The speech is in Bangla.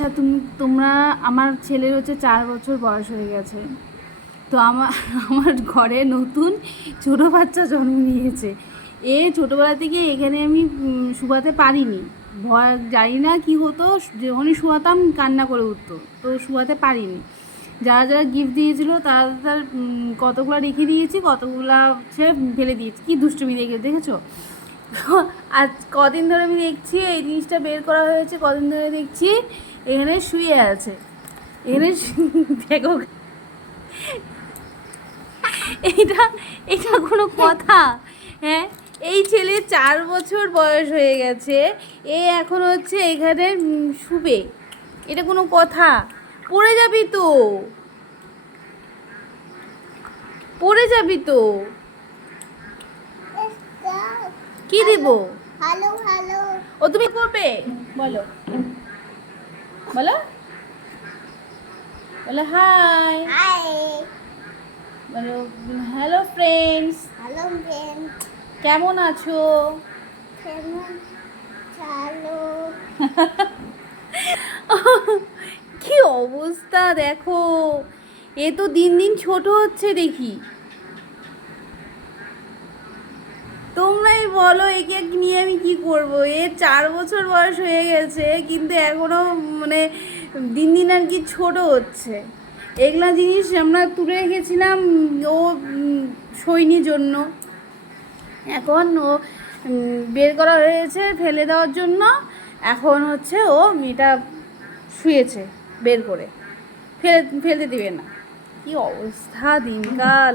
আচ্ছা তোমরা, আমার ছেলের হচ্ছে 4 বছর বয়স হয়ে গেছে। তো আমার ঘরে নতুন ছোটো বাচ্চা জন্ম নিয়েছে। ছোটোবেলা থেকে এখানে আমি শোয়াতে পারিনি, ভয়, জানি না কি হতো, যখনই শোয়াতাম কান্না করে উঠতো, তো শোয়াতে পারিনি। যারা যারা গিফট দিয়েছিল তারা তার কতগুলো রেখে দিয়েছি, কতগুলা হচ্ছে ফেলে দিয়েছি। কি দুষ্টুমি দেখেছো? আজ কদিন ধরে আমি দেখছি এই জিনিসটা বের করা হয়েছে, কদিন ধরে দেখছি এখানে শুয়ে আছে। এখানে দেখো, এটা এটা কোনো কথা? হ্যাঁ, এই ছেলে 4 বছর বয়স হয়ে গেছে, এখন হচ্ছে এখানে শুবে। এটা কোনো কথা? পড়ে যাবি তো, পড়ে যাবি তো। কি দিব? Hello hello. ও তুমি করবে, বলো বলো বলো হাই, হাই। বলো হ্যালো ফ্রেন্ডস, হ্যালো ফ্রেন্ড। কেমন আছো? কেমন চালো? কি অবস্থা দেখো, এ তো দিন দিন ছোট হচ্ছে দেখি। তোমরাই বলো একে নিয়ে আমি কি করব? 4 বছর বয়স হয়ে গেছে, কিন্তু এখনো মানে দিন দিন আর কি ছোট হচ্ছে। এগুলা জিনিস আমরা তুলে রেখেছিলাম ও সৈনির জন্য, এখন ও বের করা হয়েছে ফেলে দেওয়ার জন্য। এখন হচ্ছে ও মেয়েটা শুয়েছে বের করে, ফেলতে দিবে না। কি অবস্থা দিনকাল।